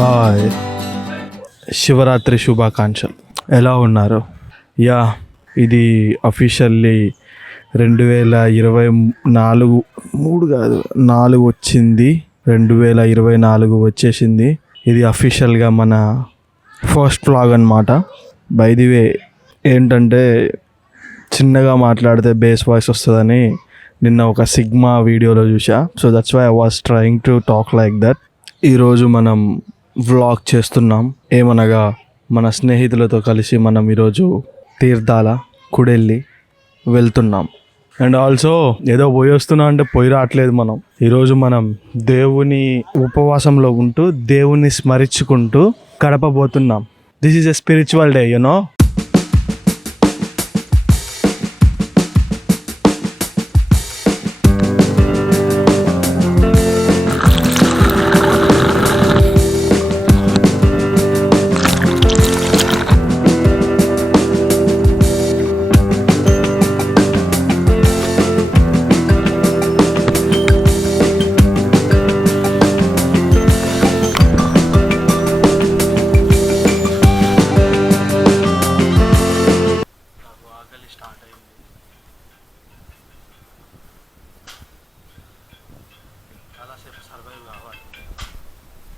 Hi, Shivaratri శుభాకాంక్షలు. ఎలా ఉన్నారు? ఇది అఫీషియల్లీ 2024 వచ్చింది. 2024 వచ్చేసింది. ఇది అఫీషియల్గా మన ఫస్ట్ వ్లాగ్ అన్నమాట. బై ది వే ఏంటంటే, చిన్నగా మాట్లాడితే బేస్ వాయిస్ వస్తుందని నిన్న ఒక సిగ్మా వీడియోలో చూసా. So that's why I was trying to talk like that. ఈరోజు మనం వ్లాగ్ చేస్తున్నాం. ఏమనగా మన స్నేహితులతో కలిసి మనం ఈరోజు తీర్థాల కుడెళ్ళి వెళ్తున్నాం. అండ్ ఆల్సో ఏదో పోయి వస్తున్నాం అంటే పోయి రావట్లేదు. ఈరోజు మనం దేవుని ఉపవాసంలో ఉంటూ దేవుని స్మరించుకుంటూ కడప పోతున్నాం. This is a spiritual day, you know.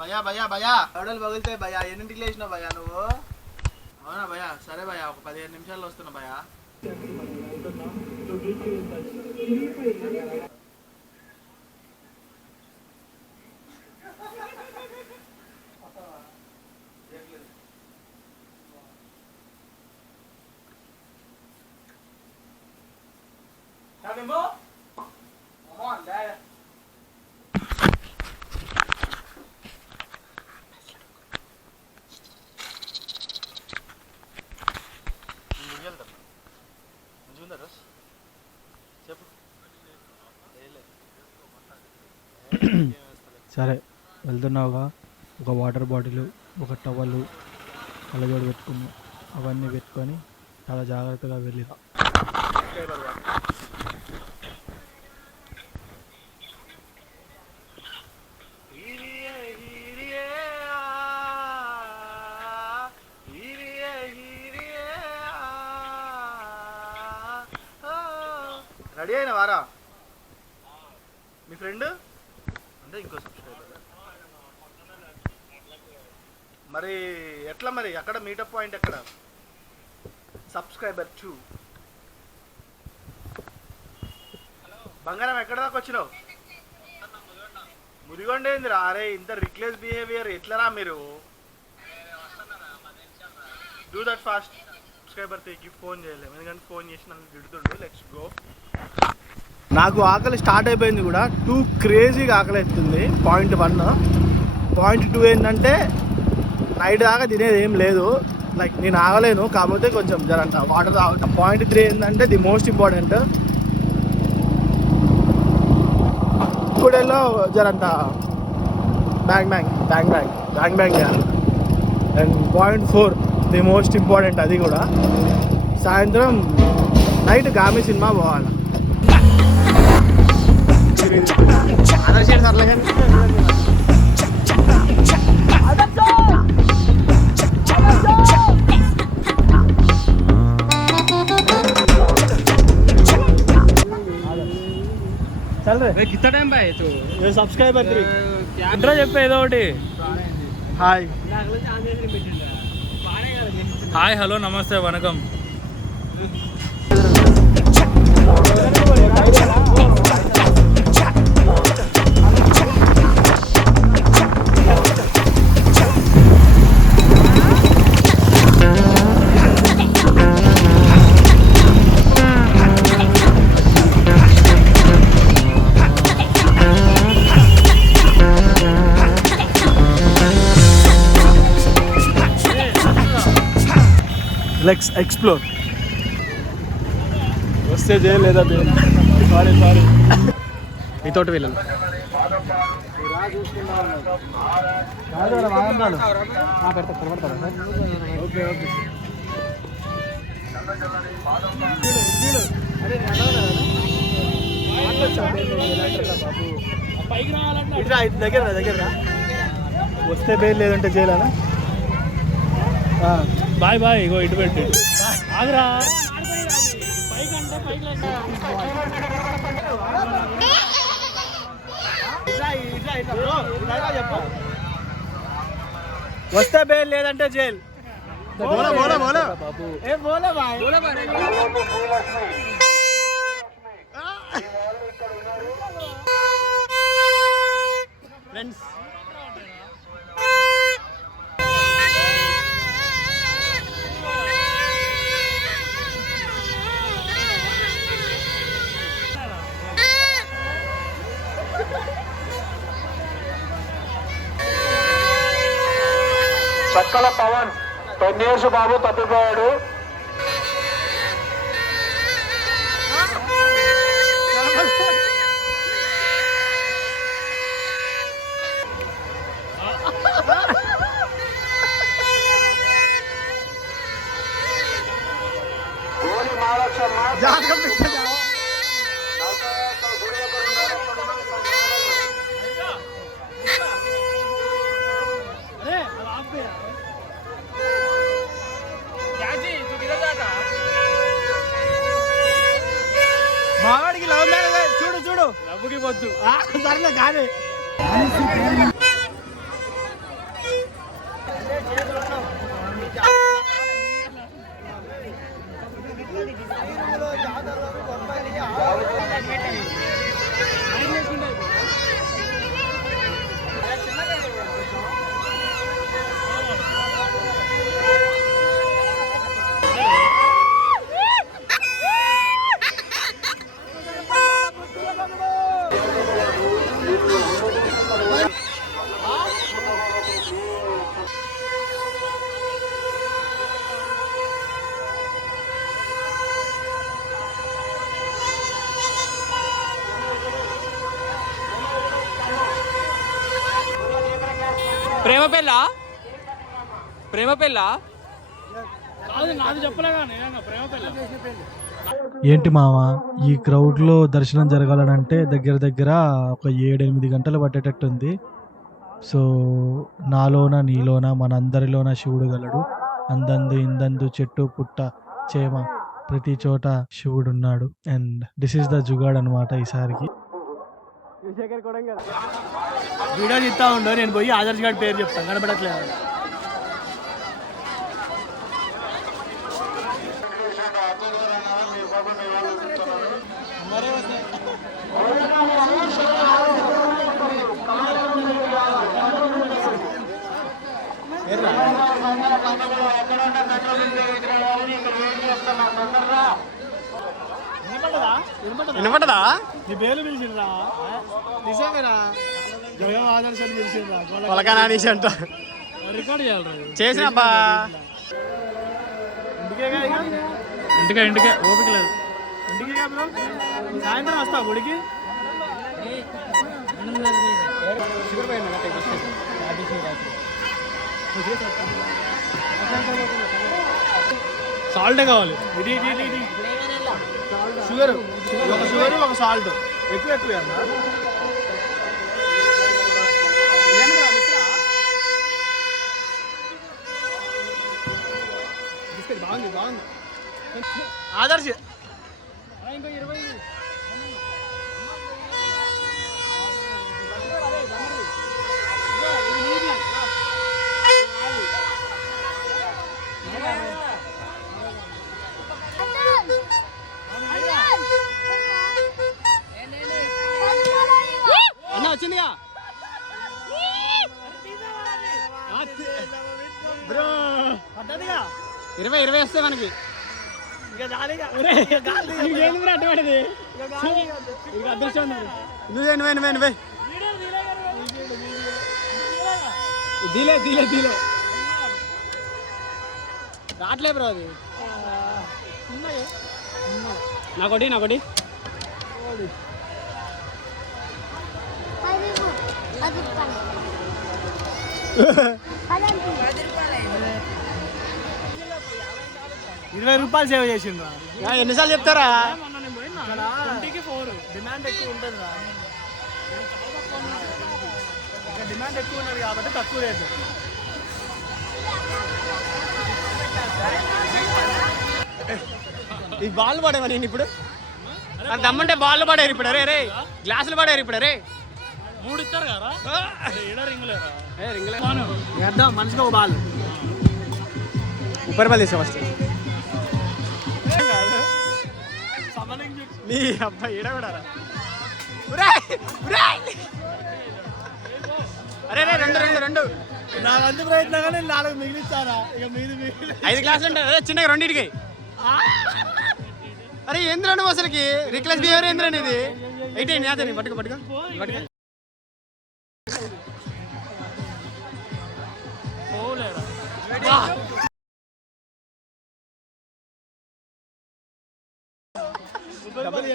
భయా భయా భయా గడలు పగులుతాయి భయా. ఎన్నింటికి లేచినావు భయా నువ్వు? అవునా భయా? సరే భయా, ఒక 15 నిమిషాల్లో వస్తున్నా భయా. సరే, వెళ్తున్నావుగా, ఒక వాటర్ బాటిల్, ఒక టవల్, కళ్ళజోడు పెట్టుకున్నాం. అవన్నీ పెట్టుకొని చాలా జాగ్రత్తగా వెళ్ళిరా. రెడీ అయిన వారా మీ ఫ్రెండ్ అంటే ఇంకో సబ్స్క్రైబర్? మరి ఎట్లా, మరి అక్కడ మీటప్ పాయింట్ ఎక్కడ? సబ్స్క్రైబర్ 2 బంగారం ఎక్కడ దాకా వచ్చినావు? మురిగొండ ఏందిరా? అరే ఇంత రిక్లెస్ బిహేవియర్ ఎట్లరా మీరు? Do that fast. సబ్స్క్రైబర్ 3కి ఫోన్ చేయలేము, ఎందుకంటే ఫోన్ చేసి నన్ను తిడుతుండు. Let's go. నాకు ఆకలి స్టార్ట్ అయిపోయింది కూడా. క్రేజీగా ఆకలి అవుతుంది. పాయింట్ 1. పాయింట్ 2 ఏంటంటే, నైట్ దాకా తినేది ఏం లేదు. లైక్ నేను ఆగలేను, కాకపోతే కొంచెం జరంట వాటర్ తాగుతాం. పాయింట్ 3 ఏంటంటే, ది మోస్ట్ ఇంపార్టెంట్, కుడెల్లో జరంట bang bang bang bang bang bang చేయాలి. And point 4 the most important, అది కూడా సాయంత్రం నైట్ గామి సినిమా పోవాలి. चल रहे कितना टाइम भाई तो ये सब्सक्राइबर क्या చెప్పే ఏదో ఒకటి. హాయ్ హాయ్, హలో, నమస్తే, వనకం. Let's explore. వస్తే చేయలేదా? సారీ మీతోటి వెళ్ళాలి. Okay okay. దగ్గర దగ్గర వస్తే బెయిల్ లేదంటే చేయాలనా? బాయ్ బాయ్, ఇగో ఇటు పెట్టి ఆగరా. వస్తే బెయిల్ లేదంటే జైలు. బోలా బోలా బోలా ఏ బోలా బాయ్. ఫ్రెండ్స్ చక్కల పవన్ తొన్నేసు బాబు తప్పిపోయాడు. గోలి మహాలక్ష్మ బావాడికి లవ్ మ్యారేజ్. చూడు చూడు డబ్బుకి వద్దు. సర్లే కానీ ప్రేమ పెళ్ళ ప్రేమ పెళ్ళ కాదు, నాది చెప్పలేగా నిజంగా ప్రేమ పెళ్ళ. ఏంటి మామ, ఈ క్రౌడ్లో దర్శనం జరగాలనంటే దగ్గర దగ్గర ఒక 7-8 గంటలు పట్టేటట్టుంది. సో నాలోన నీలోన మనందరిలోన శివుడు గలడు. అందందు ఇందందు చెట్టు పుట్ట చేమ ప్రతి చోట శివుడు ఉన్నాడు. And this is the jugaad అనమాట ఈసారికి. వీడియో తీస్తా ఉండు, నేను పోయి ఆదర్శ్ గారి పేరు చెప్తాను. కనపడట్లేదు. వినపడదా? నీ పేరు పిలిచిండ్రా? నిజమేనా? జగన్ ఆదర్శ్ అని పిలిచిండ్రా? పొలకనానీసి అంట రికార్డ్ చేయాలి చేసినబ్బా. ఇంటికే ఇంటికే ఓపిక లేదు. ఇంటికే బ్రో. సాయంత్రం వస్తావు గుడికి? సాల్ట్ కావాలి. ఇది షుగర్, ఒక షుగర్ ఒక సాల్ట్. ఎక్కువ అన్నా బాగుంది బాగుంది. ఆదర్శ్ ఇంకో 20. అన్న వచ్చిందిగా బ్రో. పడ్డదిగా 20 వస్తే మనకి అదృష్టం. నువ్వే దీలే రాట్లే బ్రో. అది నాకోటి 20 రూపాయలు సేవ్ చేసిండ్రా. ఎన్నిసార్లు చెప్తారా? డిమాండ్ ఎక్కువ ఉంటుంది. ఇంకా డిమాండ్ ఎక్కువ ఉన్నది కాబట్టి తక్కువ రేటు. ఈ బాల్ పడేవా నేను ఇప్పుడు దమ్మంటే బాల్ పడారు ఇప్పుడు. అరే రే గ్లాసులు పడారు ఇప్పుడు. అరే 3 ఇస్తారు కదా వేద్దాం మనిషికి ఒక బాల్. 30 రూపాయలు తీసుకో ఫస్ట్. నీ అబ్బాయి ఈడ కూడా రా. అరే రే 2 నాకు అంత ప్రయత్నంగానే 4 మిగిలిస్తారా? ఇక మీది 5 గ్లాసులు ఉంటాయి. అదే చిన్నగా 2టికి. అరే ఏంద్రా నువ్వు అసలుకి రిక్లెస్ బిహేవియర్ ఏంద్రా ఇది? అయితే అదే పట్టుకో పట్టుకో పట్టుకో.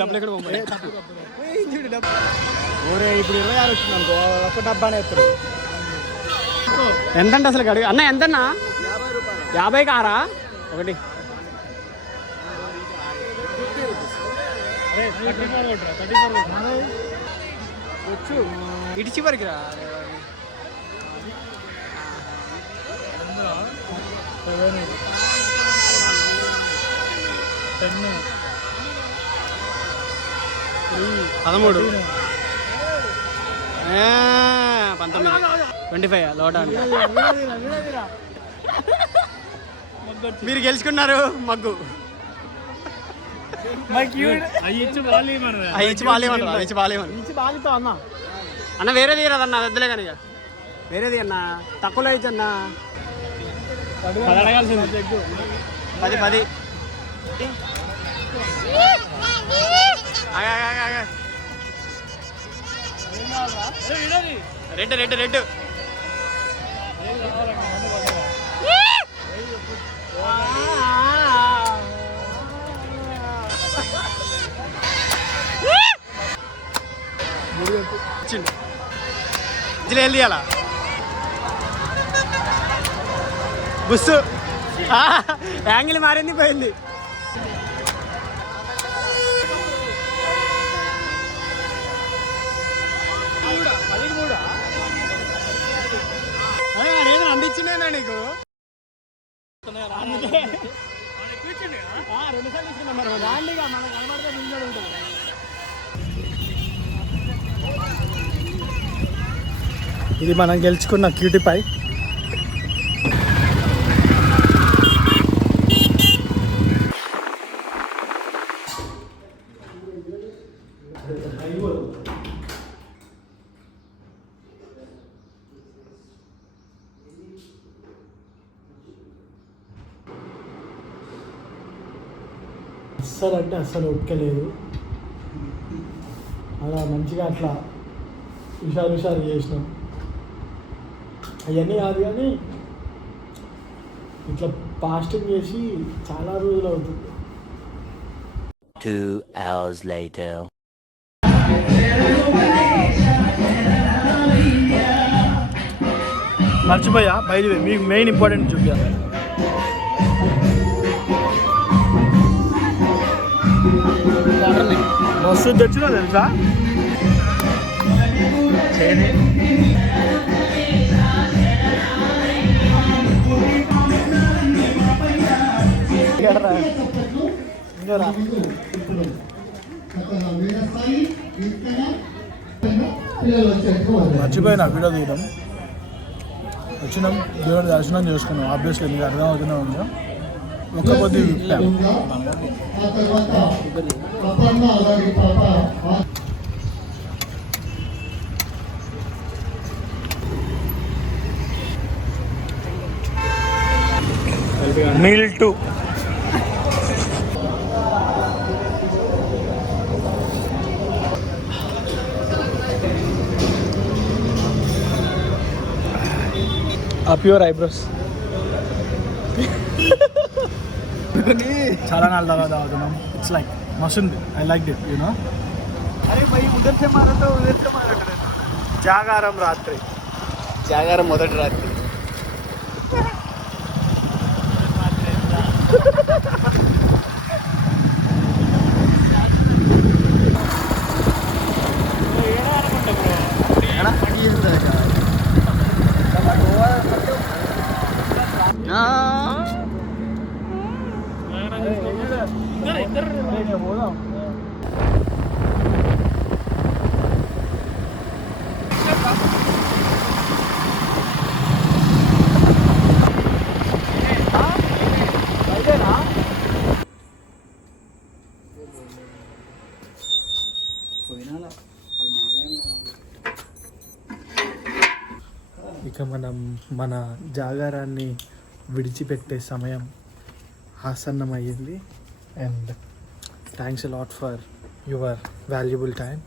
డబ్బులు ఎక్కడ పోయి ఊరే ఇప్పుడు 26 వచ్చింది అనుకో, ఒక్క డబ్బానే ఎత్తారు. ఎంతంటే అసలు అడుగు అన్న ఎంతన్నా? 50 కారా ఒకటి. ఇడిచి వరకు రా. పదమూడు 19 25 లోట. మీరు గెలుచుకున్నారు మగ్గు. ఇచ్చి బాగాలేమన్నా అన్న. వేరేది రాదన్న వద్దులే కానీ. వేరేది అన్న తక్కువలో ఇచ్చి అన్న 10 రెడ్ ఇచ్చిండు వెళ్ళి అలా బుస్సు యాంగిల్ మారింది పోయింది. నేను అందించిందేనా నీకు? 2 సార్లు తీసుకున్నాం. దాండిగా మనకు కనబడితే నిండు ఉంటుంది. ఇది మనం గెలుచుకున్న క్యూటీ పై. అస్సలు అంటే అస్సలు ఒప్పుకోలేదు. అలా మంచిగా అట్లా హుషారు చేసినాం. అవన్నీ కాదు కానీ ఇట్లా ఫాస్టింగ్ చేసి చాలా రోజులు అవుతుంది. 2 hours later. మర్చిపోయా బయలువే మీకు మెయిన్ ఇంపార్టెంట్ చూపించాలి. మస్తు తెచ్చినా తెలుసా? మర్చిపోయినా వీడియో తీయడం. వచ్చినాం, దేవుడి దర్శనం చేసుకున్నాం. ఆబ్వియస్లీ మీకు అర్థం అవుతూనే ఉందో. ఒక్క కొద్ది మీల్ 2. Up your eyebrows. చాలా నాలుగు తర్వాత తాగుతున్నాం. ఇట్స్ లైక్ మస్తుంది. I like it you know. అరే భయ్ ఉదర్ సే మారతో జాగారం రాత్రి. జాగారం మొదటి రాత్రి. ఇక మనం మన జాగారాన్ని విడిచిపెట్టే సమయం ఆసన్నమయ్యింది. And thanks a lot for your valuable time.